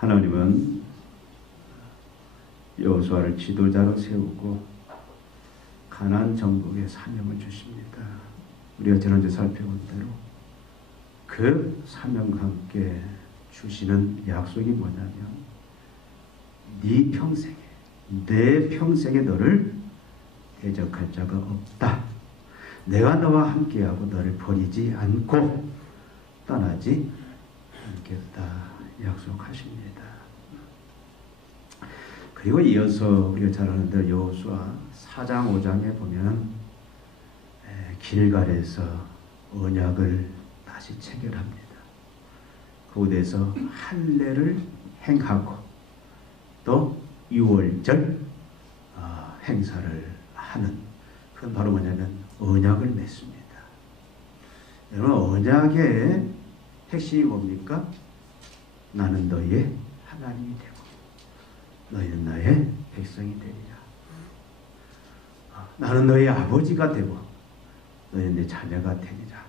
하나님은 여호수아를 지도자로 세우고 가나안 정복의 사명을 주십니다. 우리가 지난주 살펴본 대로 그 사명과 함께 주시는 약속이 뭐냐면 네 평생에, 내 평생에 너를 대적할 자가 없다. 내가 너와 함께하고 너를 버리지 않고 떠나지 않겠다 약속하십니다. 그리고 이어서 우리가 잘 아는 대로 여호수아 4장 5장에 보면 길갈에서 언약을 다시 체결합니다. 그곳에서 할례를 행하고 또 유월절 행사를 하는, 그건 바로 뭐냐면 언약을 맺습니다. 여러분, 언약의 핵심이 뭡니까? 나는 너희의 하나님이 되고 너희는 나의 백성이 되리라. 나는 너희 아버지가 되고 너희는 내 자녀가 되리라.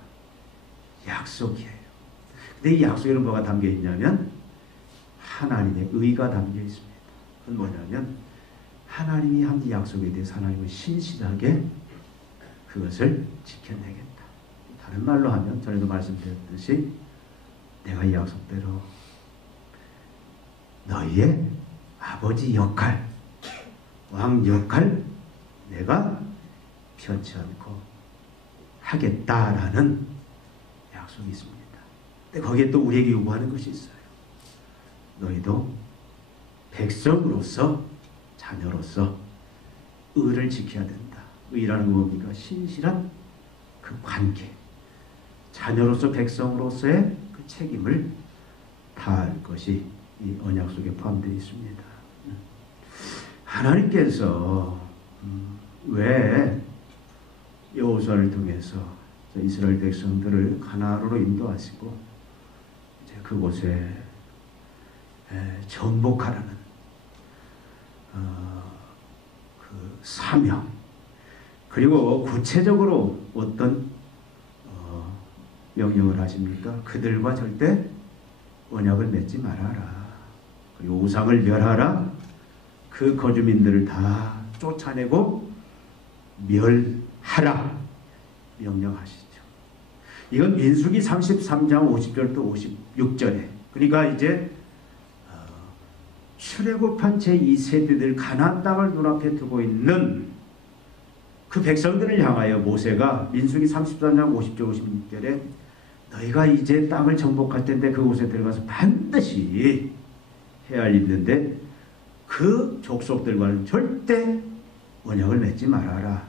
약속이에요. 근데 이 약속에는 뭐가 담겨 있냐면 하나님의 의가 담겨 있습니다. 그건 뭐냐면 하나님이 한 약속에 대해서 하나님은 신실하게 그것을 지켜내겠다. 다른 말로 하면 전에도 말씀드렸듯이 내가 이 약속대로 너희의 아버지 역할, 왕 역할 내가 편치 않고 하겠다라는 약속이 있습니다. 근데 거기에 또 우리에게 요구하는 것이 있어요. 너희도 백성으로서, 자녀로서 의를 지켜야 된다. 의라는 건 뭡니까? 신실한 그 관계, 자녀로서 백성으로서의 그 책임을 다할 것이 이 언약 속에 포함되어 있습니다. 하나님께서 왜 여호수아를 통해서 이스라엘 백성들을 가나안으로 인도하시고 이제 그곳에 정복하라는 그 사명, 그리고 구체적으로 어떤 명령을 하십니까? 그들과 절대 언약을 맺지 말아라. 그리고 우상을 멸하라. 그 거주민들을 다 쫓아내고 멸하라 명령하시죠. 이건 민수기 33장 50절부터 56절에, 그러니까 이제 출애굽한 제2세대들 가나안 땅을 눈앞에 두고 있는 그 백성들을 향하여 모세가 민수기 33장 50절 56절에 너희가 이제 땅을 정복할 텐데 그곳에 들어가서 반드시 해야 할 일이 있는데 그 족속들과는 절대 언약을 맺지 말아라.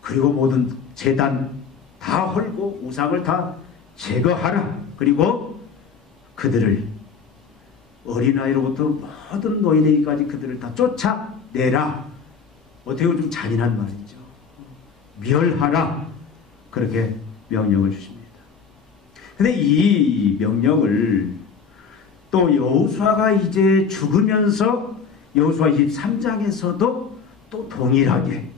그리고 모든 제단 다 헐고 우상을 다 제거하라. 그리고 그들을 어린아이로부터 모든 노인에게까지 그들을 다 쫓아내라. 어떻게 보면 좀 잔인한 말이죠. 멸하라. 그렇게 명령을 주십니다. 근데 이 명령을 또 여호수아가 이제 죽으면서 여호수아 23장에서도 또 동일하게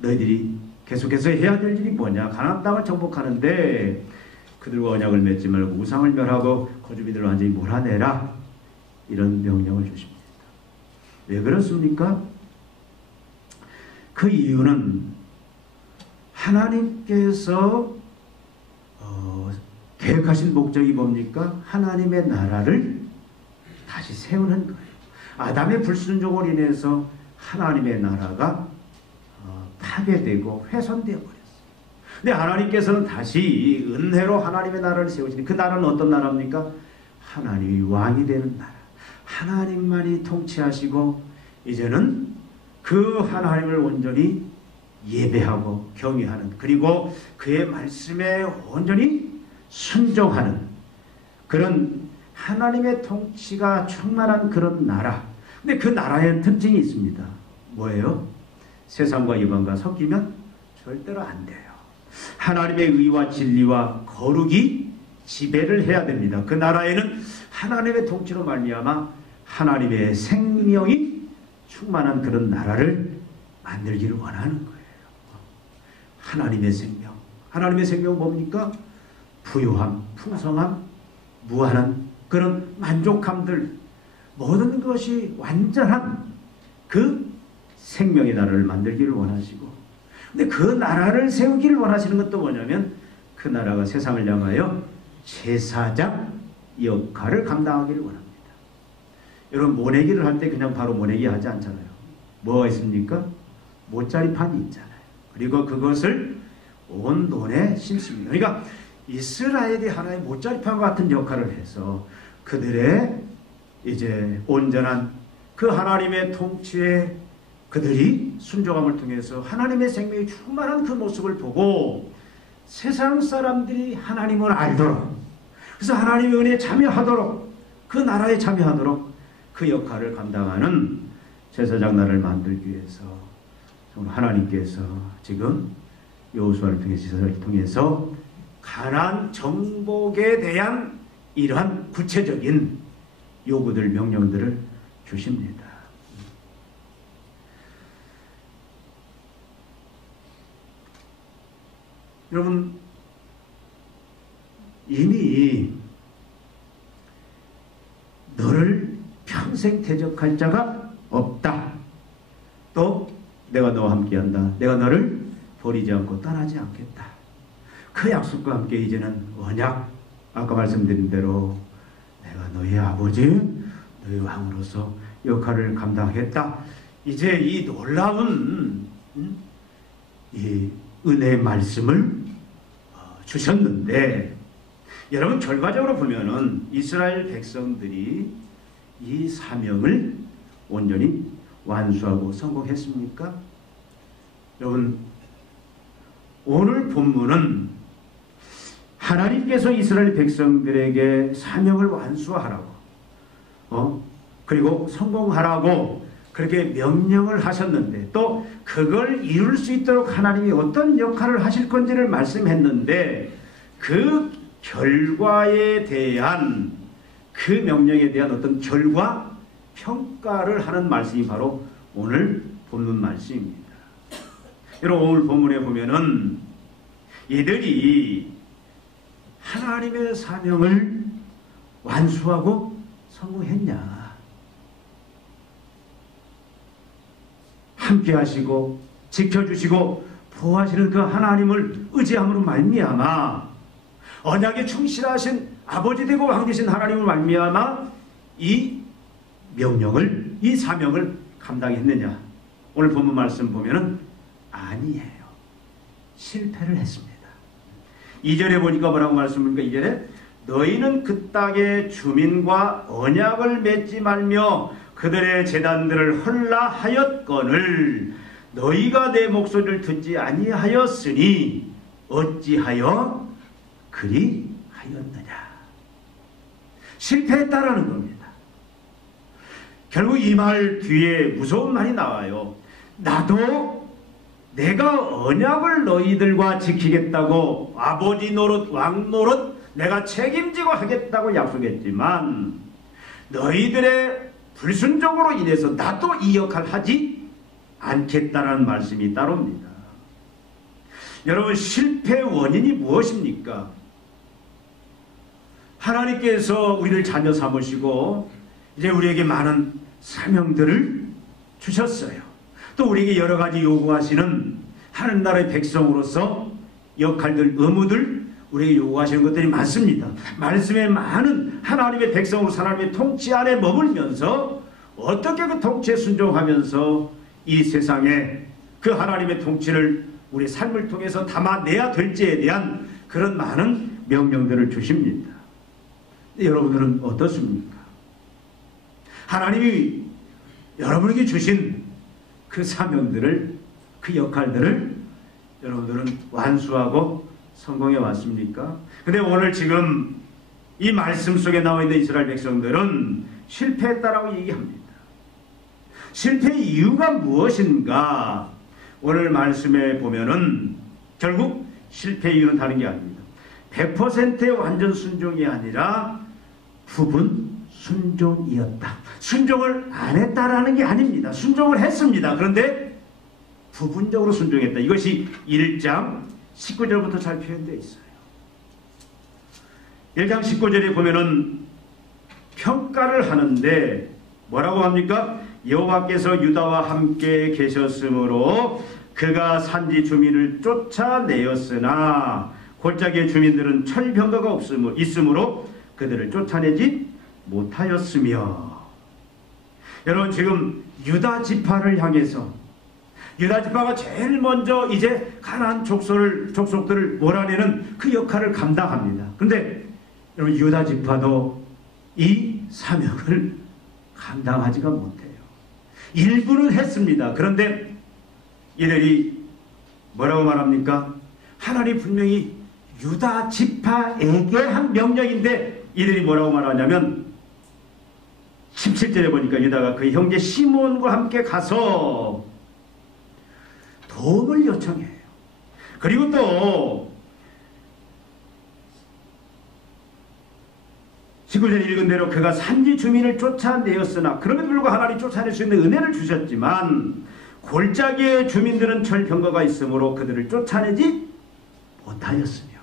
너희들이 계속해서 해야 될 일이 뭐냐, 가나안 땅을 정복하는데 그들과 언약을 맺지 말고 우상을 멸하고 거주민들을 완전히 몰아내라, 이런 명령을 주십니다. 왜 그렇습니까? 그 이유는 하나님께서 계획하신 목적이 뭡니까? 하나님의 나라를 다시 세우는 거예요. 아담의 불순종으로 인해서 하나님의 나라가 파괴되고 훼손되어 버렸어요. 근데 하나님께서는 다시 은혜로 하나님의 나라를 세우시니 그 나라는 어떤 나라입니까? 하나님이 왕이 되는 나라. 하나님만이 통치하시고 이제는 그 하나님을 온전히 예배하고 경외하는, 그리고 그의 말씀에 온전히 순종하는 그런 하나님의 통치가 충만한 그런 나라. 근데 그 나라에는 특징이 있습니다. 뭐예요? 세상과 이방과 섞이면 절대로 안 돼요. 하나님의 의와 진리와 거룩이 지배를 해야 됩니다. 그 나라에는 하나님의 통치로 말미암아 하나님의 생명이 충만한 그런 나라를 만들기를 원하는 거예요. 하나님의 생명. 하나님의 생명은 뭡니까? 부요함, 풍성함, 무한한 그런 만족함들, 모든 것이 완전한 그 생명의 나라를 만들기를 원하시고, 근데 그 나라를 세우기를 원하시는 것도 뭐냐면 그 나라가 세상을 향하여 제사장 역할을 감당하기를 원합니다. 여러분, 모내기를 할 때 그냥 바로 모내기 하지 않잖아요. 뭐가 있습니까? 못자리판이 있잖아요. 그리고 그것을 온 돈에 심습니다. 그러니까 이스라엘이 하나의 못자리판과 같은 역할을 해서 그들의 이제 온전한 그 하나님의 통치에 그들이 순종함을 통해서 하나님의 생명이 충만한 그 모습을 보고 세상 사람들이 하나님을 알도록, 그래서 하나님의 은혜에 참여하도록, 그 나라에 참여하도록 그 역할을 감당하는 제사장 나라를 만들기 위해서 정말 하나님께서 지금 여호수아를 통해서, 제사를 통해서 가나안 정복에 대한 이러한 구체적인 요구들, 명령들을 주십니다. 여러분, 이미 너를 평생 대적할 자가 없다. 또 내가 너와 함께한다. 내가 너를 버리지 않고 떠나지 않겠다. 그 약속과 함께 이제는 언약, 아까 말씀드린 대로 내가 너의 아버지, 너의 왕으로서 역할을 감당했다. 이제 이 놀라운 이 은혜의 말씀을 주셨는데, 여러분 결과적으로 보면은 이스라엘 백성들이 이 사명을 온전히 완수하고 성공했습니까? 여러분, 오늘 본문은 하나님께서 이스라엘 백성들에게 사명을 완수하라고 그리고 성공하라고 그렇게 명령을 하셨는데, 또 그걸 이룰 수 있도록 하나님이 어떤 역할을 하실 건지를 말씀했는데, 그 결과에 대한, 그 명령에 대한 어떤 결과 평가를 하는 말씀이 바로 오늘 본문 말씀입니다. 여러분, 오늘 본문에 보면은 이들이 하나님의 사명을 완수하고 성공했냐, 함께 하시고 지켜주시고 보호하시는 그 하나님을 의지함으로 말미암아, 언약에 충실하신 아버지 되고 왕 되신 하나님을 말미암아 이 명령을, 이 사명을 감당했느냐? 오늘 본문 말씀 보면은 아니에요. 실패를 했습니다. 2절에 보니까 뭐라고 말씀합니까? 2절에 너희는 그 땅의 주민과 언약을 맺지 말며 그들의 제단들을 헐라하였거늘 너희가 내 목소리를 듣지 아니하였으니 어찌하여 그리하였느냐. 실패했다라는 겁니다. 결국 이 말 뒤에 무서운 말이 나와요. 나도 내가 언약을 너희들과 지키겠다고, 아버지 노릇 왕 노릇 내가 책임지고 하겠다고 약속했지만 너희들의 불순종으로 인해서 나도 이 역할을 하지 않겠다라는 말씀이 따릅니다. 여러분, 실패 원인이 무엇입니까? 하나님께서 우리를 자녀 삼으시고 이제 우리에게 많은 사명들을 주셨어요. 또 우리에게 여러 가지 요구하시는 하나님 나라의 백성으로서 역할들, 의무들 우리에게 요구하시는 것들이 많습니다. 말씀에 많은 하나님의 백성으로 하나님의 통치 안에 머물면서 어떻게 그 통치에 순종하면서 이 세상에 그 하나님의 통치를 우리 삶을 통해서 담아내야 될지에 대한 그런 많은 명령들을 주십니다. 여러분들은 어떻습니까? 하나님이 여러분에게 주신 그 사명들을, 그 역할들을 여러분들은 완수하고 성공해 왔습니까? 근데 오늘 지금 이 말씀 속에 나와 있는 이스라엘 백성들은 실패했다라고 얘기합니다. 실패의 이유가 무엇인가? 오늘 말씀에 보면은 결국 실패의 이유는 다른 게 아닙니다. 100%의 완전 순종이 아니라 부분 순종이었다. 순종을 안 했다라는 게 아닙니다. 순종을 했습니다. 그런데 부분적으로 순종했다. 이것이 1장 19절부터 잘 표현되어 있어요. 1장 19절에 보면은 평가를 하는데 뭐라고 합니까? 여호와께서 유다와 함께 계셨으므로 그가 산지 주민을 쫓아내었으나 골짜기의 주민들은 철병거가 있으므로 그들을 쫓아내지 못하였으며. 여러분, 지금 유다 지파를 향해서 유다 지파가 제일 먼저 이제 가나안 족속들을 몰아내는 그 역할을 감당합니다. 그런데 여러분, 유다 지파도 이 사명을 감당하지가 못해요. 일부는 했습니다. 그런데 이들이 뭐라고 말합니까? 하나님 분명히 유다 지파에게 한 명령인데 이들이 뭐라고 말하냐면 17절에 보니까 유다가 그 형제 시몬과 함께 가서 도움을 요청해요. 그리고 또 19절에 읽은 대로 그가 산지 주민을 쫓아내었으나 그럼에도 불구하고 하나님 쫓아낼 수 있는 은혜를 주셨지만 골짜기의 주민들은 철병거가 있으므로 그들을 쫓아내지 못하였으며.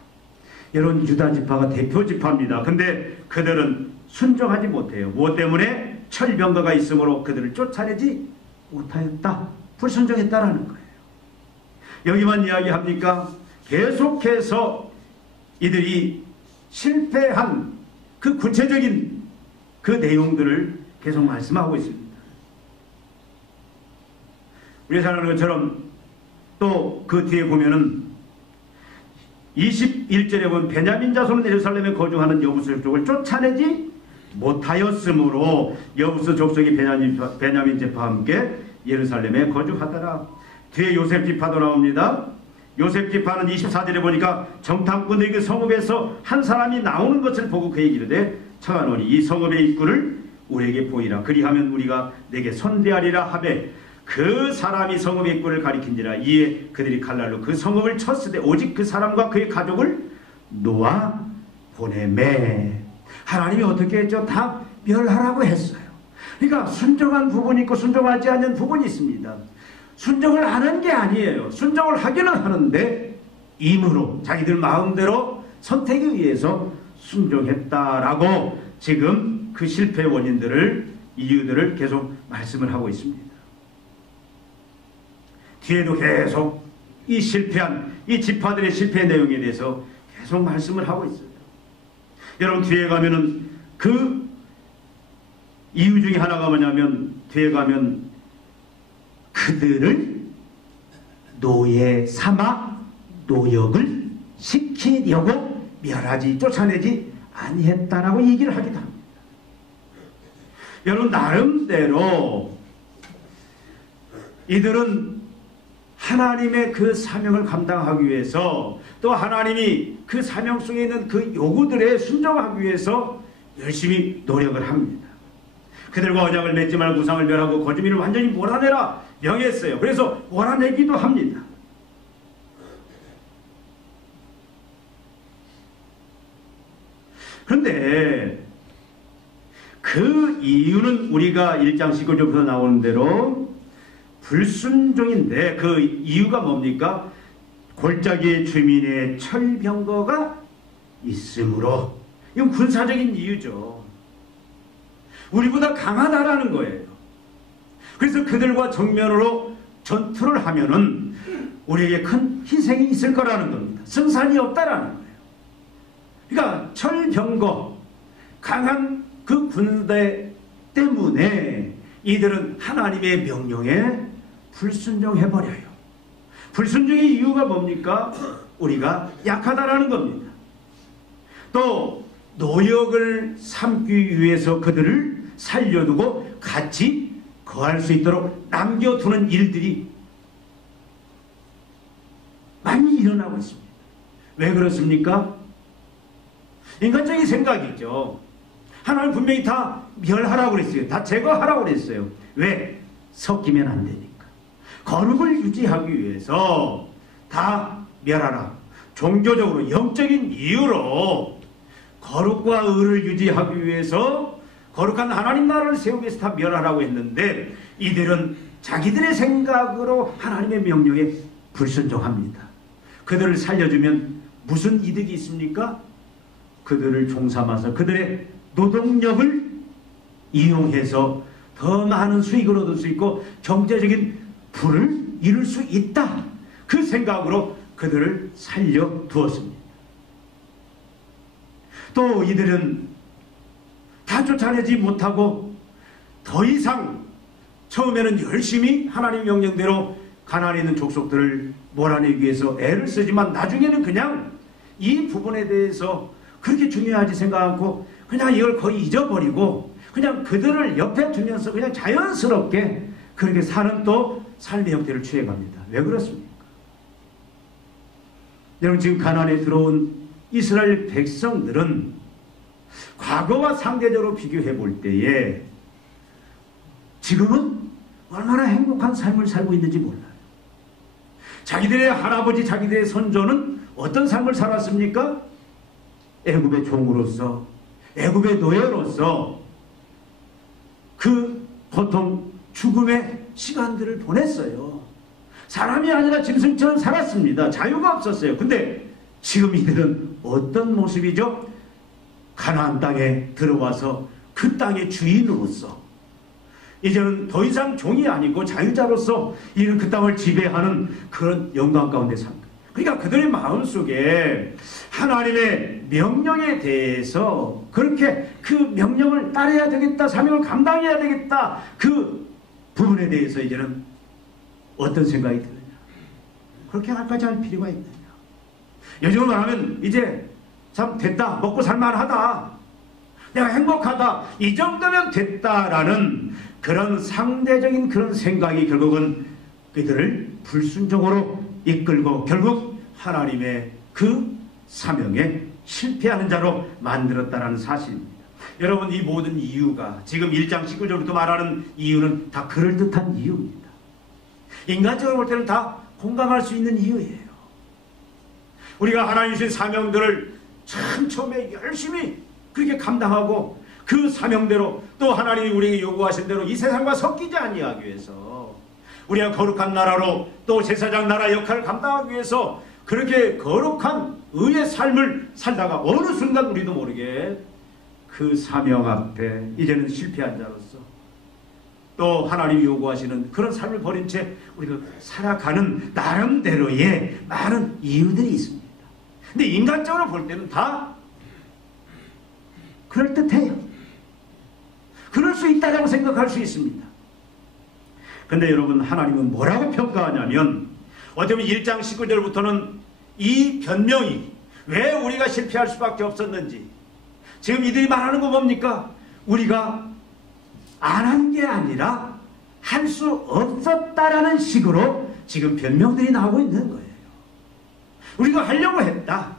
여러분, 유다 지파가 대표 지파입니다. 근데 그들은 순종하지 못해요. 무엇 때문에? 철병거가 있으므로 그들을 쫓아내지 못하였다. 불순종했다라는 거예요. 여기만 이야기합니까? 계속해서 이들이 실패한 그 구체적인 그 내용들을 계속 말씀하고 있습니다. 우리 잘 아는 것처럼 또 그 뒤에 보면은 21절에 보면 베냐민 자손은 예루살렘에 거주하는 여부스 족속을 쫓아내지 못하였으므로 여부스 족속이 베냐민 지파와 함께 예루살렘에 거주하더라. 뒤에 요셉 지파도 나옵니다. 요셉 지파는 24절에 보니까 정탐꾼들이 그 성읍에서 한 사람이 나오는 것을 보고 그에게 이르되 청하노니 이 성읍의 입구를 우리에게 보이라. 그리하면 우리가 내게 선대하리라 하되 그 사람이 성읍의 입구를 가리킨지라. 이에 그들이 칼날로 그 성읍을 쳤으되 오직 그 사람과 그의 가족을 놓아 보내매. 하나님이 어떻게 했죠? 다 멸하라고 했어요. 그러니까 순종한 부분이 있고 순종하지 않는 부분이 있습니다. 순종을 하는 게 아니에요. 순종을 하기는 하는데 임으로 자기들 마음대로 선택에 의해서 순종했다라고 지금 그 실패 이유들을 계속 말씀을 하고 있습니다. 뒤에도 계속 이 실패한 이 지파들의 실패 내용에 대해서 계속 말씀을 하고 있어요. 여러분, 뒤에 가면은 그 이유 중에 하나가 뭐냐면 뒤에 가면 그들을 노예 삼아 노역을 시키려고 쫓아내지 아니했다라고 얘기를 하기도 합니다. 여러분, 나름대로 이들은 하나님의 그 사명을 감당하기 위해서 또 하나님이 그 사명 속에 있는 그 요구들에 순종하기 위해서 열심히 노력을 합니다. 그들과 언약을 맺지 말고 우상을 멸하고 거짓말을 완전히 몰아내라 명했어요. 그래서 몰아내기도 합니다. 그런데 그 이유는 우리가 1장 19절부터 나오는 대로 불순종인데 그 이유가 뭡니까? 골짜기의 주민의 철병거가 있으므로. 이건 군사적인 이유죠. 우리보다 강하다라는 거예요. 그래서 그들과 정면으로 전투를 하면은 우리에게 큰 희생이 있을 거라는 겁니다. 승산이 없다라는 거예요. 그러니까 철병거, 강한 그 군대 때문에 이들은 하나님의 명령에 불순종해버려요. 불순종의 이유가 뭡니까? 우리가 약하다라는 겁니다. 또 노역을 삼기 위해서 그들을 살려두고 같이 거할 수 있도록 남겨두는 일들이 많이 일어나고 있습니다. 왜 그렇습니까? 인간적인 생각이죠. 하나님 분명히 다 멸하라고 그랬어요. 다 제거하라고 그랬어요. 왜? 섞이면 안 되니까. 거룩을 유지하기 위해서 다 멸하라. 종교적으로 영적인 이유로 거룩과 의를 유지하기 위해서 거룩한 하나님 나라를 세우기 위해서 다 멸하라고 했는데 이들은 자기들의 생각으로 하나님의 명령에 불순종합니다. 그들을 살려주면 무슨 이득이 있습니까? 그들을 종삼아서 그들의 노동력을 이용해서 더 많은 수익을 얻을 수 있고 경제적인 부를 이룰 수 있다. 그 생각으로 그들을 살려두었습니다. 또 이들은 다 쫓아내지 못하고 더 이상 처음에는 열심히 하나님 명령대로 가나안에 있는 족속들을 몰아내기 위해서 애를 쓰지만 나중에는 그냥 이 부분에 대해서 그렇게 중요하지 생각 않고 그냥 이걸 거의 잊어버리고 그냥 그들을 옆에 두면서 그냥 자연스럽게 그렇게 사는 또 삶의 형태를 취해갑니다. 왜 그렇습니까? 여러분 지금 가나안에 들어온 이스라엘 백성들은 과거와 상대적으로 비교해 볼 때에 지금은 얼마나 행복한 삶을 살고 있는지 몰라요. 자기들의 할아버지, 자기들의 선조는 어떤 삶을 살았습니까? 애굽의 종으로서, 애굽의 노예로서 그 보통 죽음의 시간들을 보냈어요. 사람이 아니라 짐승처럼 살았습니다. 자유가 없었어요. 근데 지금 이들은 어떤 모습이죠? 가나안 땅에 들어와서 그 땅의 주인으로서 이제는 더 이상 종이 아니고 자유자로서 이는 그 땅을 지배하는 그런 영광 가운데 산 거예요. 그러니까 그들의 마음속에 하나님의 명령에 대해서 그렇게 그 명령을 따라야 되겠다, 사명을 감당해야 되겠다, 그 부분에 대해서 이제는 어떤 생각이 드느냐, 그렇게 할까지 할 필요가 있느냐. 요즘은 말하면 이제 참 됐다, 먹고 살만하다, 내가 행복하다, 이 정도면 됐다라는 그런 상대적인 그런 생각이 결국은 그들을 불순종으로 이끌고 결국 하나님의 그 사명에 실패하는 자로 만들었다는 사실입니다. 여러분 이 모든 이유가 지금 1장 19절부터 말하는 이유는 다 그럴듯한 이유입니다. 인간적으로 볼 때는 다 공감할 수 있는 이유예요. 우리가 하나님 주신 사명들을 참 처음에 열심히 그렇게 감당하고 그 사명대로 또 하나님이 우리에게 요구하신 대로 이 세상과 섞이지 아니하기 위해서 우리가 거룩한 나라로 또 제사장 나라 역할을 감당하기 위해서 그렇게 거룩한 의의 삶을 살다가 어느 순간 우리도 모르게 그 사명 앞에 이제는 실패한 자로서 또 하나님이 요구하시는 그런 삶을 버린 채 우리가 살아가는 나름대로의 많은 이유들이 있습니다. 근데 인간적으로 볼 때는 다 그럴듯해요. 그럴 수 있다고 생각할 수 있습니다. 근데 여러분 하나님은 뭐라고 평가하냐면 어쩌면 1장 19절부터는 이 변명이 왜 우리가 실패할 수밖에 없었는지 지금 이들이 말하는 거 뭡니까? 우리가 안 한 게 아니라 할 수 없었다라는 식으로 지금 변명들이 나오고 있는 거예요. 우리가 하려고 했다.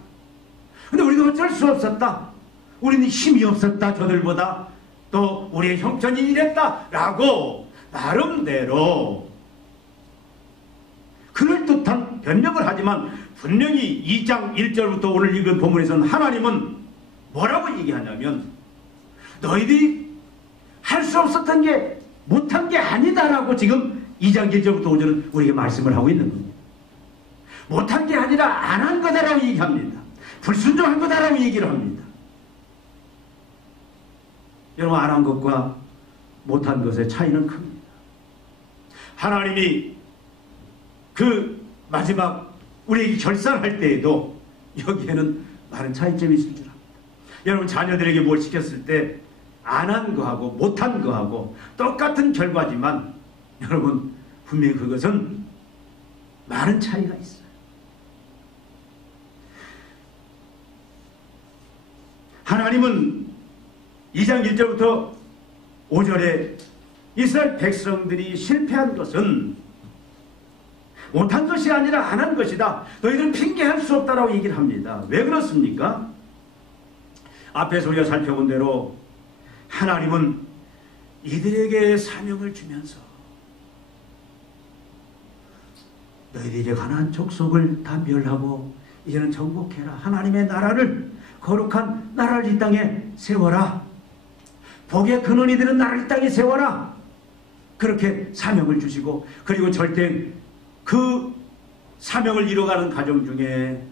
근데 우리가 어쩔 수 없었다. 우리는 힘이 없었다. 저들보다. 또 우리의 형편이 이랬다라고 나름대로 그럴듯한 변명을 하지만 분명히 2장 1절부터 오늘 읽은 본문에서는 하나님은 뭐라고 얘기하냐면 너희들이 할 수 없었던 게 못한 게 아니다라고 지금 2장 1절부터 5절은 우리에게 말씀을 하고 있는 겁니다. 못한 게 아니라 안 한 거다라고 얘기합니다. 불순종한 거다라고 얘기를 합니다. 여러분 안 한 것과 못한 것의 차이는 큽니다. 하나님이 그 마지막 우리에게 결산할 때에도 여기에는 많은 차이점이 있을 줄 압니다. 여러분 자녀들에게 뭘 시켰을 때 안 한 거하고 못한 거하고 똑같은 결과지만 여러분 분명히 그것은 많은 차이가 있어요. 하나님은 2장 1절부터 5절에 이스라엘 백성들이 실패한 것은 못한 것이 아니라 안 한 것이다. 너희들은 핑계할 수 없다라고 얘기를 합니다. 왜 그렇습니까? 앞에서 우리가 살펴본 대로 하나님은 이들에게 사명을 주면서 너희들이 이제 가나안 족속을 다 멸하고 이제는 정복해라. 하나님의 나라를 거룩한 나라를 이 땅에 세워라. 복의 근원이 되는 나라를 이 땅에 세워라. 그렇게 사명을 주시고 그리고 절대 그 사명을 이뤄가는 과정 중에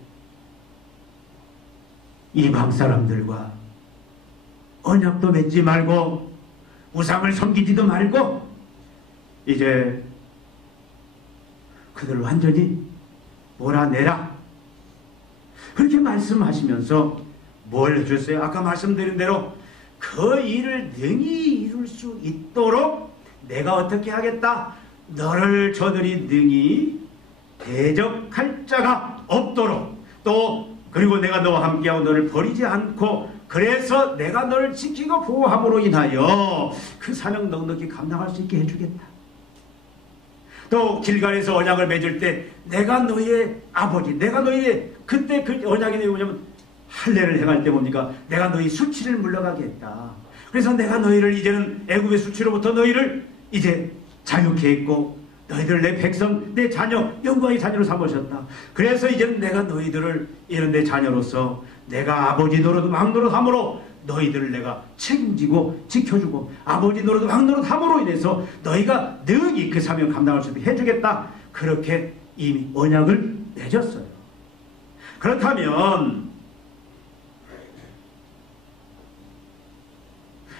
이방 사람들과 언약도 맺지 말고 우상을 섬기지도 말고 이제 그들을 완전히 몰아내라. 그렇게 말씀하시면서 뭘 해줬어요? 아까 말씀드린 대로 그 일을 능히 이룰 수 있도록 내가 어떻게 하겠다? 너를 저들이 능히 대적할 자가 없도록, 또 그리고 내가 너와 함께하고 너를 버리지 않고, 그래서 내가 너를 지키고 보호함으로 인하여 그 사명 넉넉히 감당할 수 있게 해주겠다. 또 길갈에서 언약을 맺을 때 내가 너의 아버지, 내가 너의, 그때 그 언약이 뭐냐면 할례를 행할 때 뭡니까? 내가 너희 수치를 물러가게 했다. 그래서 내가 너희를 이제는 애굽의 수치로부터 너희를 이제 자유케 했고, 너희들 내 백성, 내 자녀, 영광의 자녀로 삼으셨다. 그래서 이제는 내가 너희들을 이런 내 자녀로서 내가 아버지 노릇 왕 노릇 함으로 너희들을 내가 책임지고 지켜주고, 아버지 노릇 왕 노릇 함으로 인해서 너희가 능히 그 사명 감당할 수 있게 해주겠다. 그렇게 이미 언약을 맺었어요. 그렇다면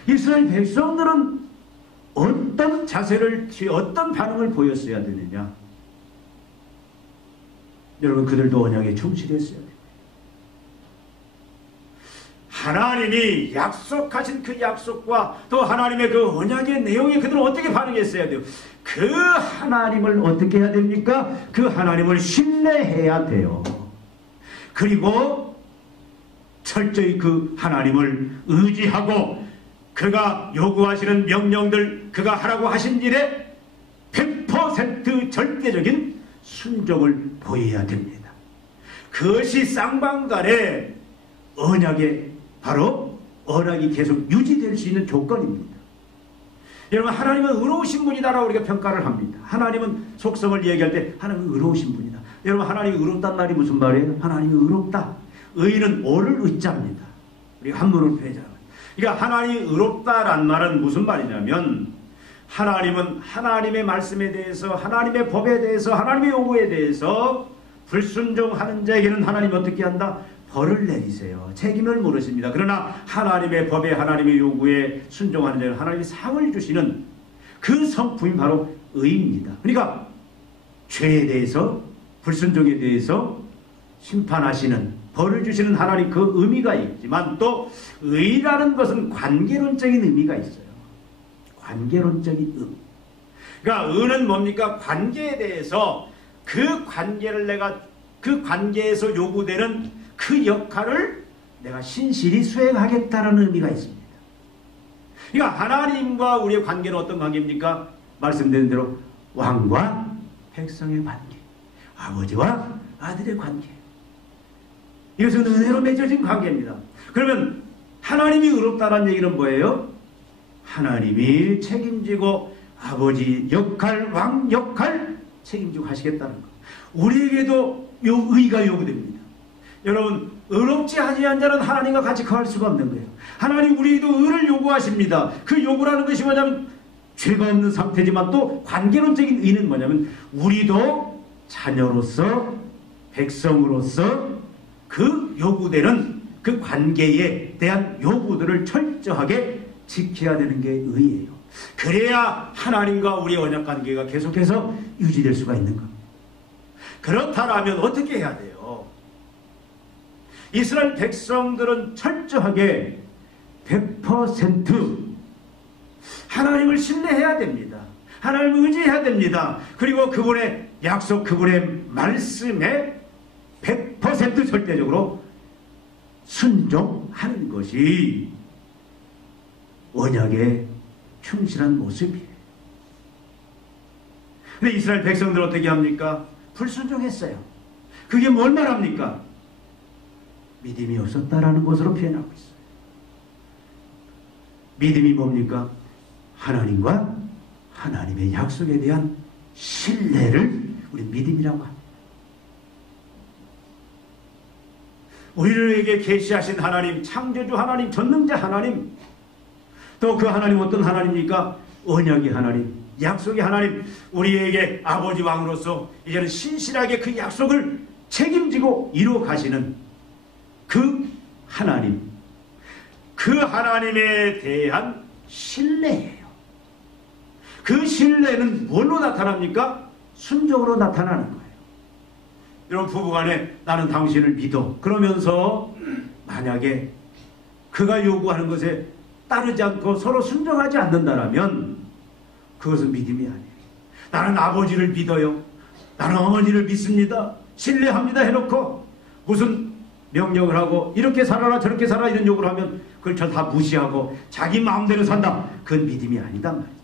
이스라엘 백성들은 어떤 자세를, 어떤 반응을 보였어야 되느냐? 여러분, 그들도 언약에 충실했어야 됩니다. 하나님이 약속하신 그 약속과 또 하나님의 그 언약의 내용에 그들은 어떻게 반응했어야 돼요? 그 하나님을 어떻게 해야 됩니까? 그 하나님을 신뢰해야 돼요. 그리고 철저히 그 하나님을 의지하고 그가 요구하시는 명령들, 그가 하라고 하신 일에 100% 절대적인 순종을 보여야 됩니다. 그것이 쌍방간의 언약의, 바로 언약이 계속 유지될 수 있는 조건입니다. 여러분, 하나님은 의로우신 분이다라고 우리가 평가를 합니다. 하나님은 속성을 얘기할 때 하나님은 의로우신 분이다. 여러분, 하나님이 의롭단 말이 무슨 말이에요? 하나님이 의롭다. 의는 오를 의자입니다. 우리가 한문을 배제하면. 그러니까 하나님이 의롭다란 말은 무슨 말이냐면, 하나님은 하나님의 말씀에 대해서, 하나님의 법에 대해서, 하나님의 요구에 대해서 불순종하는 자에게는 하나님이 어떻게 한다? 벌을 내리세요. 책임을 물으십니다. 그러나 하나님의 법에, 하나님의 요구에 순종하는 자에게는 하나님이 상을 주시는 그 성품이 바로 의입니다. 그러니까 죄에 대해서, 불순종에 대해서 심판하시는, 벌을 주시는 하나님, 그 의미가 있지만, 또 의라는 것은 관계론적인 의미가 있어요. 관계론적인 의미. 그러니까 의는 뭡니까? 관계에 대해서, 그 관계를 내가, 그 관계에서 요구되는 그 역할을 내가 신실히 수행하겠다는 의미가 있습니다. 그러니까 하나님과 우리의 관계는 어떤 관계입니까? 말씀드린 대로 왕과 백성의 관계, 아버지와 아들의 관계. 이것은 은혜로 맺어진 관계입니다. 그러면 하나님이 의롭다는 얘기는 뭐예요? 하나님이 책임지고 아버지 역할, 왕 역할 책임지고 하시겠다는 것. 우리에게도 의가 요구됩니다. 여러분, 의롭지 아니한 자는 하나님과 같이 거할 수가 없는 거예요. 하나님 우리에게도 의를 요구하십니다. 그 요구라는 것이 뭐냐면 죄가 없는 상태지만, 또 관계론적인 의는 뭐냐면 우리도 자녀로서, 백성으로서 그 요구되는 그 관계에 대한 요구들을 철저하게 지켜야 되는 게 의예요. 그래야 하나님과 우리의 언약 관계가 계속해서 유지될 수가 있는 겁니다. 그렇다면 어떻게 해야 돼요? 이스라엘 백성들은 철저하게 100% 하나님을 신뢰해야 됩니다. 하나님을 의지해야 됩니다. 그리고 그분의 약속, 그분의 말씀에 100% 절대적으로 순종하는 것이 언약에 충실한 모습이에요. 근데 이스라엘 백성들 어떻게 합니까? 불순종했어요. 그게 뭘 말합니까? 믿음이 없었다라는 것으로 표현하고 있어요. 믿음이 뭡니까? 하나님과 하나님의 약속에 대한 신뢰를 우리 믿음이라고 합니다. 우리에게 계시하신 하나님, 창조주 하나님, 전능자 하나님, 또 그 하나님 어떤 하나님입니까? 언약의 하나님, 약속의 하나님, 우리에게 아버지 왕으로서 이제는 신실하게 그 약속을 책임지고 이루어 가시는 그 하나님, 그 하나님에 대한 신뢰예요. 그 신뢰는 뭘로 나타납니까? 순종으로 나타나는 거예요. 여러분, 부부간에 나는 당신을 믿어. 그러면서 만약에 그가 요구하는 것에 따르지 않고 서로 순종하지 않는다라면 그것은 믿음이 아니에요. 나는 아버지를 믿어요. 나는 어머니를 믿습니다. 신뢰합니다 해놓고 무슨 명령을 하고 이렇게 살아라 저렇게 살아라 이런 요구를 하면 그걸 저 다 무시하고 자기 마음대로 산다. 그건 믿음이 아니단 말이죠.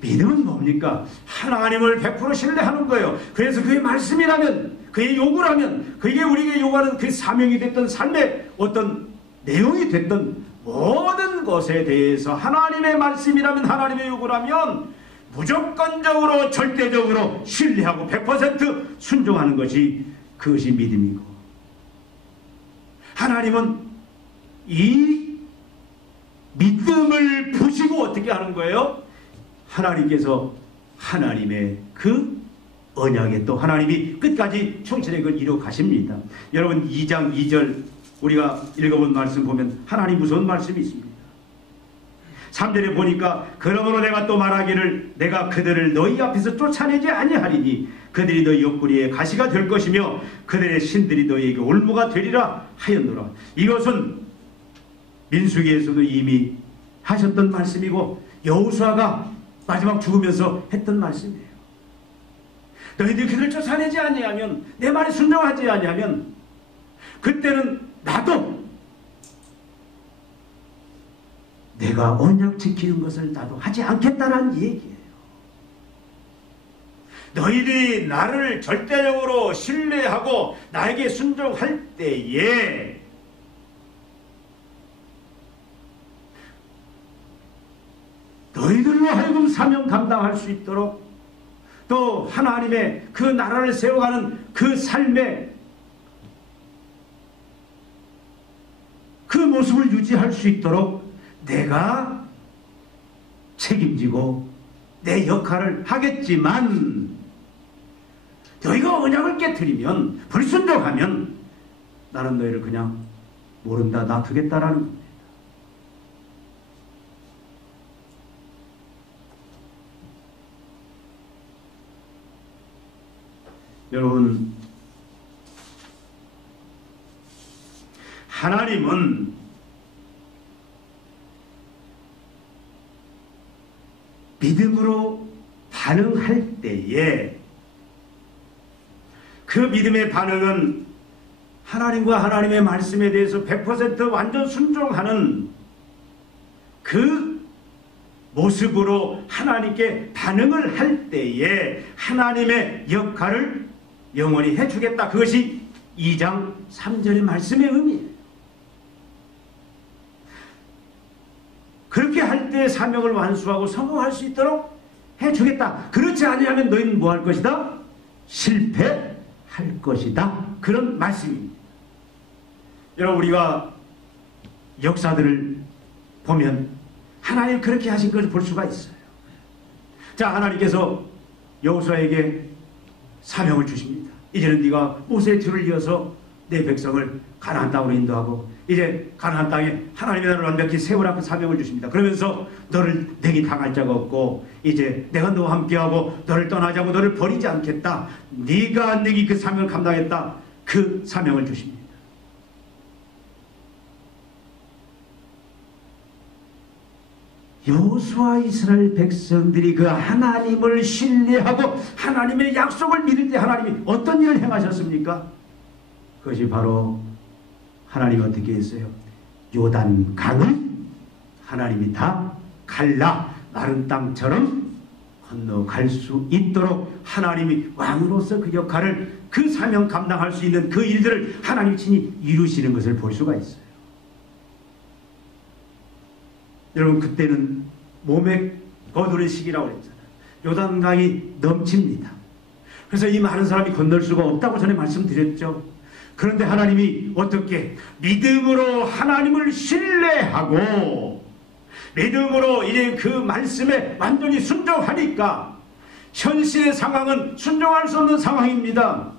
믿음은 뭡니까? 하나님을 100% 신뢰하는 거예요. 그래서 그의 말씀이라면, 그의 요구라면, 그게 우리에게 요구하는 그 사명이 됐던 삶의 어떤 내용이 됐던 모든 것에 대해서 하나님의 말씀이라면, 하나님의 요구라면 무조건적으로 절대적으로 신뢰하고 100% 순종하는 것이 그것이 믿음이고, 하나님은 이 믿음을 보시고 어떻게 하는 거예요? 하나님께서 하나님의 그 언약에 또 하나님이 끝까지 충실히 그걸 이루어 가십니다. 여러분 2장 2절 우리가 읽어본 말씀 보면 하나님 무서운 말씀이 있습니다. 3절에 보니까 그러므로 내가 또 말하기를 내가 그들을 너희 앞에서 쫓아내지 아니하리니 그들이 너희 옆구리에 가시가 될 것이며 그들의 신들이 너희에게 올무가 되리라 하였노라. 이것은 민수기에서도 이미 하셨던 말씀이고 여호수아가 마지막 죽으면서 했던 말씀이에요. 너희들이 그들을 쫓아내지 아니하면, 내 말에 순종하지 아니하면 그때는 나도 내가 언약 지키는 것을 나도 하지 않겠다는 얘기예요. 너희들이 나를 절대적으로 신뢰하고 나에게 순종할 때에 너희들로 하여금 사명 감당할 수 있도록 또 하나님의 그 나라를 세워가는 그 삶의 그 모습을 유지할 수 있도록 내가 책임지고 내 역할을 하겠지만 너희가 언약을 깨트리면 불순종하면 나는 너희를 그냥 모른다 놔두겠다라는 겁니다. 여러분, 하나님은 믿음으로 반응할 때에 그 믿음의 반응은 하나님과 하나님의 말씀에 대해서 100% 완전 순종하는 그 모습으로 하나님께 반응을 할 때에 하나님의 역할을 영원히 해주겠다. 그것이 2장 3절의 말씀의 의미예요. 그렇게 할 때 사명을 완수하고 성공할 수 있도록 해주겠다. 그렇지 아니하면 너희는 뭐 할 것이다? 실패할 것이다. 그런 말씀입니다. 여러분, 우리가 역사들을 보면 하나님 그렇게 하신 것을 볼 수가 있어요. 자, 하나님께서 여호수아에게 사명을 주십니다. 이제는 네가 모세의 뒤를 이어서 내 백성을 가나안 땅으로 인도하고 이제 가나안 땅에 하나님의 나라를 완벽히 세우라 그 사명을 주십니다. 그러면서 너를 내게 당할 자가 없고 이제 내가 너와 함께하고 너를 떠나지 않고 너를 버리지 않겠다. 네가 내게 그 사명을 감당했다. 그 사명을 주십니다. 여호수아 이스라엘 백성들이 그 하나님을 신뢰하고 하나님의 약속을 믿을 때 하나님이 어떤 일을 행하셨습니까? 그것이 바로 하나님이 어떻게 했어요? 요단 강을 하나님이 다 갈라 마른 땅처럼 건너갈 수 있도록 하나님이 왕으로서 그 역할을 그 사명 감당할 수 있는 그 일들을 하나님이 친히 이루시는 것을 볼 수가 있어요. 여러분, 그때는 몸에 거두는 시기라고 했잖아요. 요단강이 넘칩니다. 그래서 이 많은 사람이 건널 수가 없다고 전에 말씀드렸죠. 그런데 하나님이 어떻게 믿음으로 하나님을 신뢰하고 믿음으로 이제 그 말씀에 완전히 순종하니까 현실의 상황은 순종할 수 없는 상황입니다.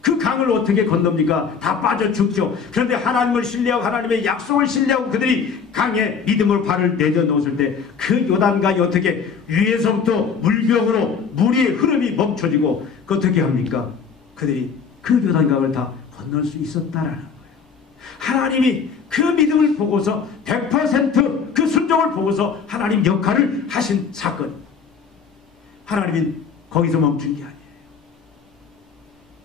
그 강을 어떻게 건넙니까? 다 빠져 죽죠. 그런데 하나님을 신뢰하고 하나님의 약속을 신뢰하고 그들이 강에 믿음으로 발을 내려놓았을 때 그 요단강이 어떻게 위에서부터 물병으로 물의 흐름이 멈춰지고 어떻게 합니까? 그들이 그 요단강을 다 건널 수 있었다라는 거예요. 하나님이 그 믿음을 보고서 100% 순종을 보고서 하나님 역할을 하신 사건. 하나님이 거기서 멈춘 게 아니에요.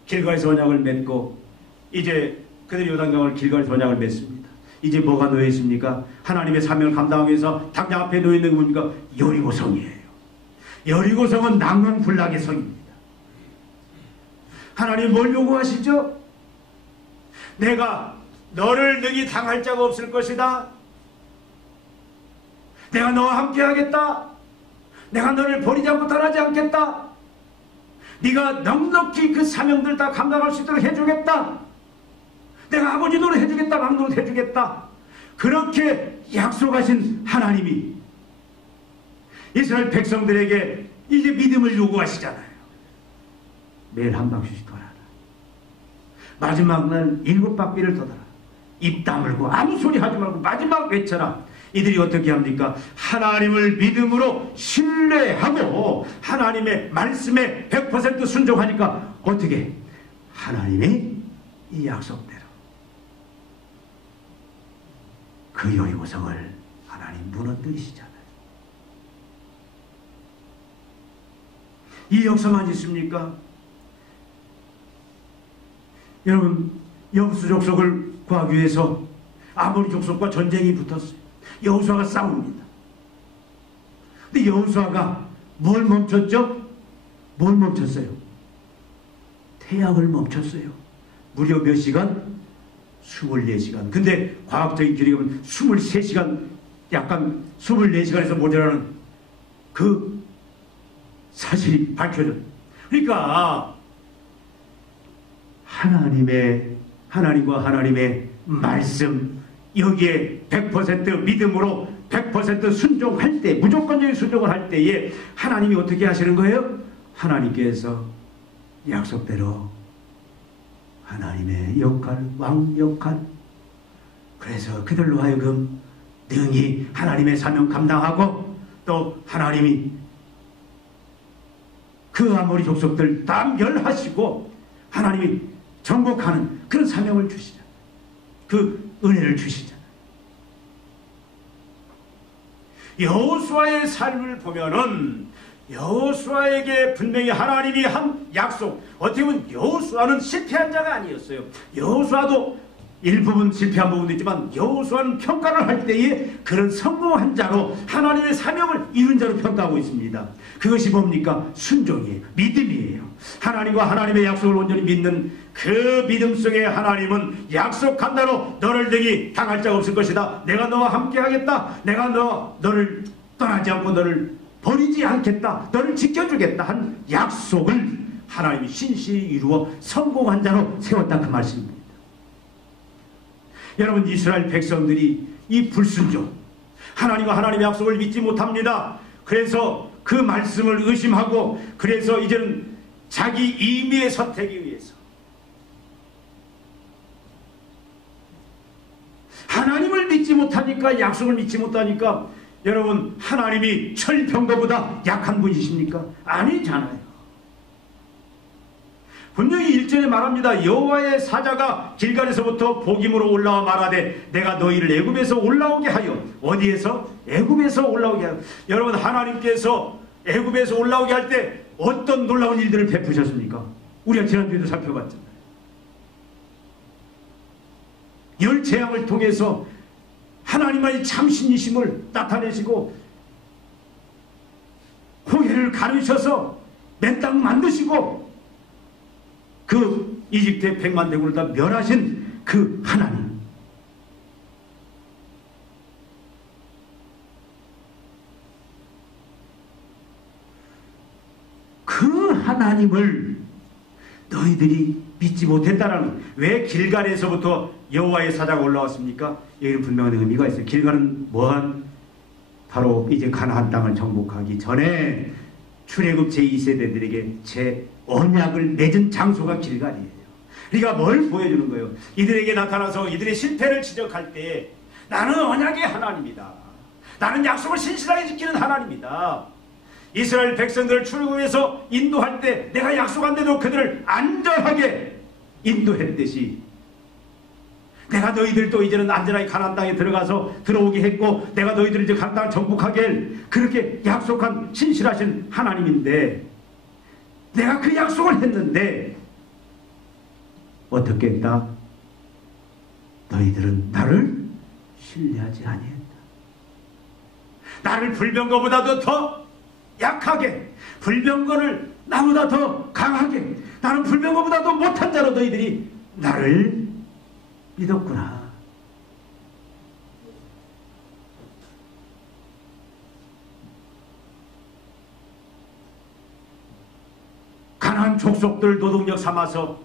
길가에서 언약을 맺고 이제 그들이 요단강을 길가에서 언약을 맺습니다. 이제 뭐가 놓여 있습니까? 하나님의 사명을 감당하기 위해서 당장 앞에 놓여 있는 게 뭡니까? 여리고성이에요. 여리고성은 난공불락의 성입니다. 하나님 뭘 요구하시죠? 내가 너를 능히 당할 자가 없을 것이다. 내가 너와 함께 하겠다. 내가 너를 버리지 않고 떠나지 않겠다. 네가 넉넉히 그 사명들 다 감당할 수 있도록 해주겠다. 내가 아버지 노릇 해주겠다. 막 노릇 해주겠다. 그렇게 약속하신 하나님이 이스라엘 백성들에게 이제 믿음을 요구하시잖아요. 매일 한 바퀴씩 돌아라. 마지막 날 7바퀴를 돌아라. 입 다물고 아무 소리 하지 말고 마지막 외쳐라. 이들이 어떻게 합니까? 하나님을 믿음으로 신뢰하고 하나님의 말씀에 100% 순종하니까 어떻게? 하나님의 이 약속대로 그 여리고성을 하나님 무너뜨리시잖아요. 이 역사만 있습니까? 여러분, 여호수 족속을 구하기 위해서 아모리 족속과 전쟁이 붙었어요. 여호수아가 싸웁니다. 근데 여호수아가 뭘 멈췄죠? 뭘 멈췄어요? 태양을 멈췄어요. 무려 몇 시간? 24시간. 근데 과학적인 기록에 보면 23시간, 약간 24시간에서 모자라는 그 사실이 밝혀져요. 그러니까 하나님과 하나님의 말씀, 여기에 100% 믿음으로 100% 순종할 때, 무조건적인 순종을 할 때에 하나님이 어떻게 하시는 거예요? 하나님께서 약속대로 하나님의 역할, 왕 역할, 그래서 그들로 하여금 능히 하나님의 사명 감당하고 또 하나님이 그 아모리 족속들 다 멸하시고 하나님이 정복하는 그런 사명을 주시잖아요. 그 은혜를 주시잖아요. 여호수아의 삶을 보면은 여호수아에게 분명히 하나님이 한 약속, 어떻게 보면 여호수아는 실패한 자가 아니었어요. 여호수아도 일부분 실패한 부분도 있지만 여호수아는 평가를 할 때에 그런 성공한 자로 하나님의 사명을 이룬 자로 평가하고 있습니다. 그것이 뭡니까? 순종이에요. 믿음이에요. 하나님과 하나님의 약속을 온전히 믿는 그 믿음 속에 하나님은 약속한 대로 너를 능히 당할 자가 없을 것이다. 내가 너와 함께 하겠다. 내가 너를 떠나지 않고 너를 버리지 않겠다. 너를 지켜주겠다 한 약속을 하나님이 신실히 이루어 성공한 자로 세웠다, 그 말씀입니다. 여러분, 이스라엘 백성들이 이 불순종, 하나님과 하나님의 약속을 믿지 못합니다. 그래서 그 말씀을 의심하고, 그래서 이제는 자기 임의의 선택에 의해서 하나님을 믿지 못하니까, 약속을 믿지 못하니까, 여러분, 하나님이 철병거보다 약한 분이십니까? 아니잖아요. 분명히 1절에 말합니다. 여호와의 사자가 길갈에서부터 복임으로 올라와 말하되 내가 너희를 애굽에서 올라오게 하여, 어디에서? 애굽에서 올라오게 하여. 여러분, 하나님께서 애굽에서 올라오게 할 때 어떤 놀라운 일들을 베푸셨습니까? 우리가 지난주에도 살펴봤잖아요. 열 재앙을 통해서 하나님만이 참신이심을 나타내시고, 홍해를 가르셔서 맨 땅 만드시고, 그 이집트의 100만 대군을 다 멸하신 그 하나님, 그 하나님을 너희들이 믿지 못했다라는, 왜 길갈에서부터 여호와의 사자가 올라왔습니까? 여기는 분명한 의미가 있어요. 길갈은 뭐한? 바로 이제 가나안 땅을 정복하기 전에 출애굽 제2세대들에게 제 언약을 맺은 장소가 길갈이에요. 우리가 뭘 보여주는 거예요? 이들에게 나타나서 이들의 실패를 지적할 때 나는 언약의 하나님이다. 나는 약속을 신실하게 지키는 하나님이다. 이스라엘 백성들을 출애굽해서 인도할 때 내가 약속한 대로 그들을 안전하게 인도했듯이 내가 너희들도 이제는 안전하게 가나안 땅에 들어오게 했고 내가 너희들을 이제 가나안 땅을 정복하게 할 그렇게 약속한 신실하신 하나님인데 내가 그 약속을 했는데 어떻게 했다? 너희들은 나를 신뢰하지 아니했다. 나를 불병거보다도 더 약하게, 불병거를 나보다 더 강하게, 나는 불병거보다도 못한 자로 너희들이 나를 믿었구나. 가나안 족속들 노동력 삼아서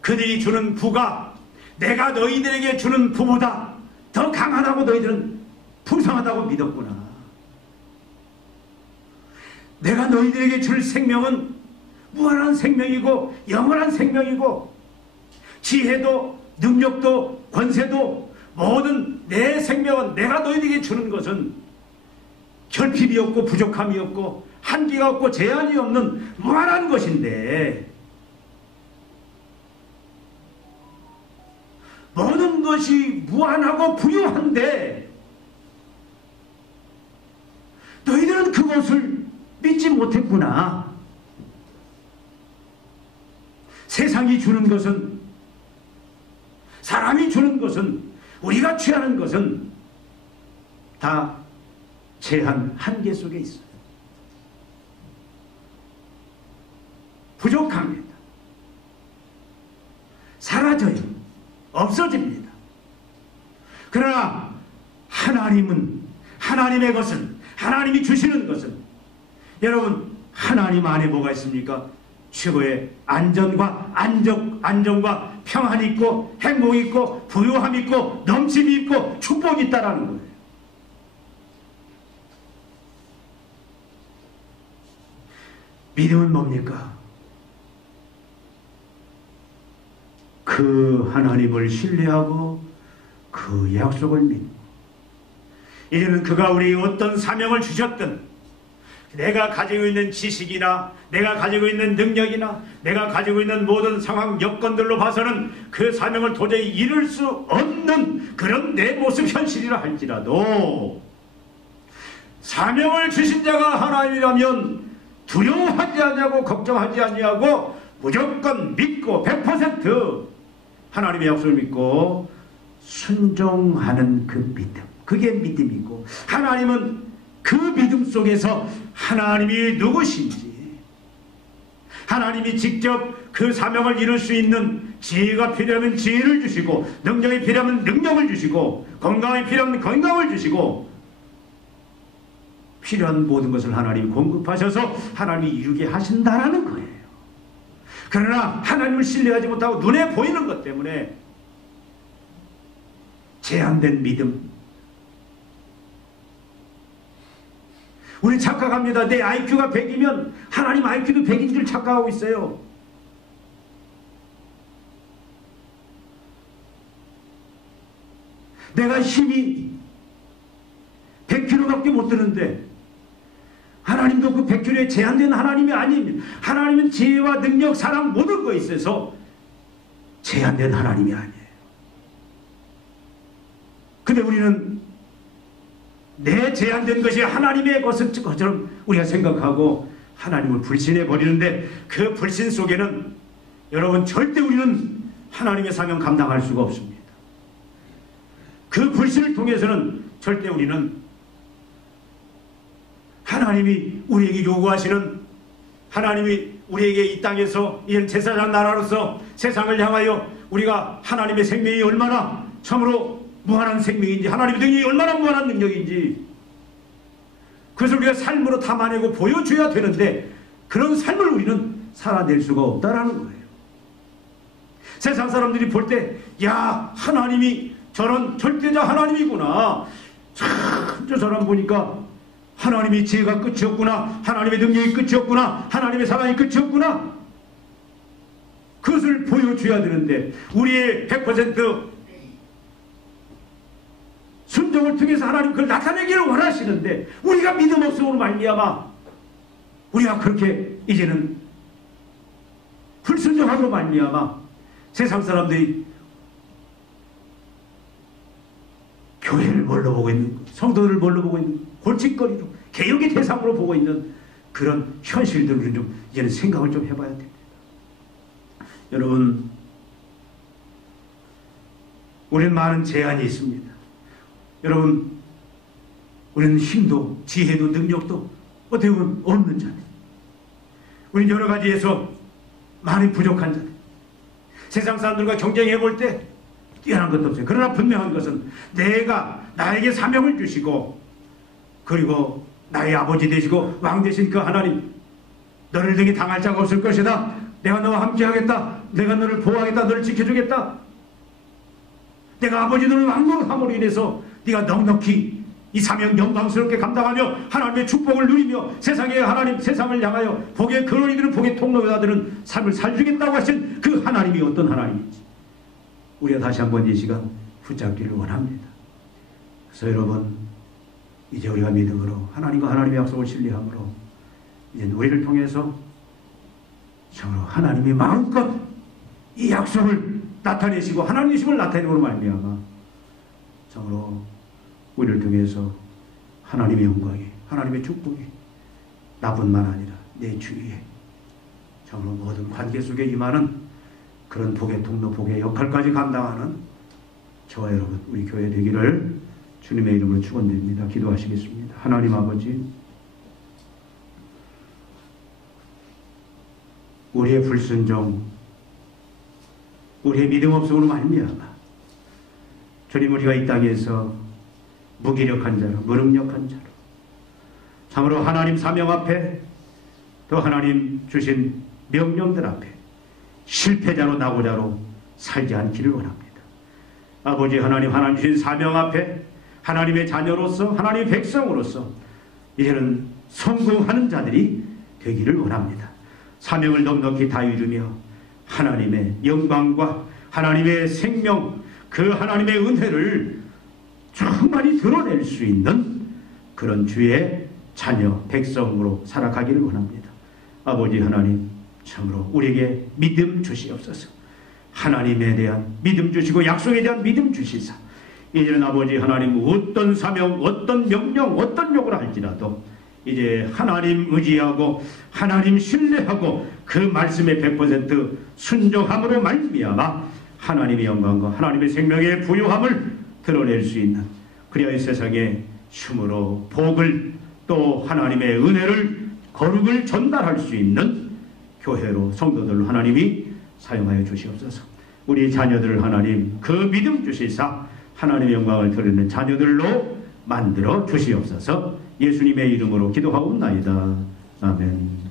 그들이 주는 부가 내가 너희들에게 주는 부보다 더 강하다고 너희들은 풍성하다고 믿었구나. 내가 너희들에게 줄 생명은 무한한 생명이고 영원한 생명이고 지혜도 능력도 권세도 모든 내 생명은 내가 너희들에게 주는 것은 결핍이 없고 부족함이 없고 한계가 없고 제한이 없는 무한한 것인데 모든 것이 무한하고 부유한데 너희들은 그것을 믿지 못했구나. 세상이 주는 것은, 사람이 주는 것은, 우리가 취하는 것은 다 제한, 한계 속에 있어요. 부족합니다. 사라져요. 없어집니다. 그러나 하나님은, 하나님의 것은, 하나님이 주시는 것은, 여러분 하나님 안에 뭐가 있습니까? 최고의 안전과 안정과 평안이 있고 행복이 있고 부유함이 있고 넘침이 있고 축복이 있다라는 거예요. 믿음은 뭡니까? 그 하나님을 신뢰하고 그 약속을 믿고 이제는 그가 우리에게 어떤 사명을 주셨든 내가 가지고 있는 지식이나 내가 가지고 있는 능력이나 내가 가지고 있는 모든 상황 여건들로 봐서는 그 사명을 도저히 이룰 수 없는 그런 내 모습 현실이라 할지라도 사명을 주신 자가 하나님이라면 두려워하지 아니하고 걱정하지 아니하고 무조건 믿고 100% 하나님의 약속을 믿고 순종하는 그 믿음, 그게 믿음이고 하나님은 그 믿음 속에서 하나님이 누구신지 하나님이 직접 그 사명을 이룰 수 있는 지혜가 필요하면 지혜를 주시고 능력이 필요하면 능력을 주시고 건강이 필요하면 건강을 주시고 필요한 모든 것을 하나님이 공급하셔서 하나님이 이루게 하신다라는 거예요. 그러나 하나님을 신뢰하지 못하고 눈에 보이는 것 때문에 제한된 믿음, 우리 착각합니다. 내 IQ가 100이면 하나님 IQ도 100인 줄 착각하고 있어요. 내가 힘이 100kg밖에 못 드는데 하나님도 그 100kg에 제한된 하나님이 아닙니다. 하나님은 지혜와 능력, 사랑 모든 것에 있어서 제한된 하나님이 아니에요. 근데 우리는 내 제한된 것이 하나님의 것처럼 우리가 생각하고 하나님을 불신해 버리는데 그 불신 속에는 여러분 절대 우리는 하나님의 사명 감당할 수가 없습니다. 그 불신을 통해서는 절대 우리는 하나님이 우리에게 요구하시는 하나님이 우리에게 이 땅에서 이런 제사장 나라로서 세상을 향하여 우리가 하나님의 생명이 얼마나 참으로 무한한 생명인지 하나님의 능력이 얼마나 무한한 능력인지 그것을 우리가 삶으로 담아내고 보여줘야 되는데 그런 삶을 우리는 살아낼 수가 없다라는 거예요. 세상 사람들이 볼 때 야 하나님이 저런 절대자 하나님이구나, 참 저 사람 보니까 하나님이 지혜가 끝이 없구나, 하나님의 능력이 끝이 없구나, 하나님의 사랑이 끝이 없구나. 그것을 보여줘야 되는데 우리의 100% 순종을 통해서 하나님 그걸 나타내기를 원하시는데 우리가 믿음 없음으로 말미암아 우리가 그렇게 이제는 불순종함으로 말미암아 세상 사람들이 교회를 뭘로 보고 있는, 성도들을 뭘로 보고 있는, 골칫거리로 개혁의 대상으로 보고 있는 그런 현실들을 우리는 좀 이제는 생각을 좀 해봐야 됩니다. 여러분, 우리는 많은 제한이 있습니다. 여러분, 우리는 힘도 지혜도 능력도 어떻게 보면 없는 자들, 우리는 여러 가지에서 많이 부족한 자들, 세상 사람들과 경쟁해 볼 때 뛰어난 것도 없어요. 그러나 분명한 것은 나에게 사명을 주시고 그리고 나의 아버지 되시고 왕 되신 그 하나님, 너를 등에 당할 자가 없을 것이다. 내가 너와 함께 하겠다. 내가 너를 보호하겠다. 너를 지켜주겠다. 내가 아버지 너를 왕노릇함으로 인해서 네가 넉넉히 이 사명 영광스럽게 감당하며 하나님의 축복을 누리며 세상에 하나님, 세상을 향하여 복의 근원이들은 복의 통로가 되는 삶을 살주겠다고 하신 그 하나님이 어떤 하나님인지 우리가 다시 한번 이 시간 붙잡기를 원합니다. 그래서 여러분, 이제 우리가 믿음으로 하나님과 하나님의 약속을 신뢰함으로 이제 우리를 통해서 정말로 하나님이 마음껏 이 약속을 나타내시고 하나님의 힘을 나타내므로 말미암아 정말로 우리를 통해서 하나님의 영광이, 하나님의 축복이 나뿐만 아니라 내 주위에 정말로 모든 관계 속에 임하는 그런 복의 통로, 복의 역할까지 감당하는 저와 여러분, 우리 교회 되기를 주님의 이름으로 축원드립니다. 기도하시겠습니다. 하나님 아버지, 우리의 불순종, 우리의 믿음 없음으로 말미암아 주님, 우리가 이 땅에서 무기력한 자로, 무능력한 자로 참으로 하나님 사명 앞에 또 하나님 주신 명령들 앞에 실패자로 나고자로 살지 않기를 원합니다. 아버지 하나님, 하나님 주신 사명 앞에 하나님의 자녀로서, 하나님의 백성으로서 이제는 성공하는 자들이 되기를 원합니다. 사명을 넉넉히 다 이루며 하나님의 영광과 하나님의 생명, 그 하나님의 은혜를 충만히 드러낼 수 있는 그런 주의 자녀, 백성으로 살아가기를 원합니다. 아버지 하나님, 참으로 우리에게 믿음 주시옵소서. 하나님에 대한 믿음 주시고 약속에 대한 믿음 주시사 이제는 아버지 하나님, 어떤 사명, 어떤 명령, 어떤 요구를 할지라도 이제 하나님 의지하고 하나님 신뢰하고 그 말씀에 100% 순종함으로 말미암아 하나님의 영광과 하나님의 생명의 부유함을 드러낼 수 있는, 그리하여 세상에 춤으로 복을 또 하나님의 은혜를, 거룩을 전달할 수 있는 교회로, 성도들로 하나님이 사용하여 주시옵소서. 우리 자녀들을 하나님 그 믿음 주시사 하나님의 영광을 드리는 자녀들로 만들어 주시옵소서. 예수님의 이름으로 기도하옵나이다. 아멘.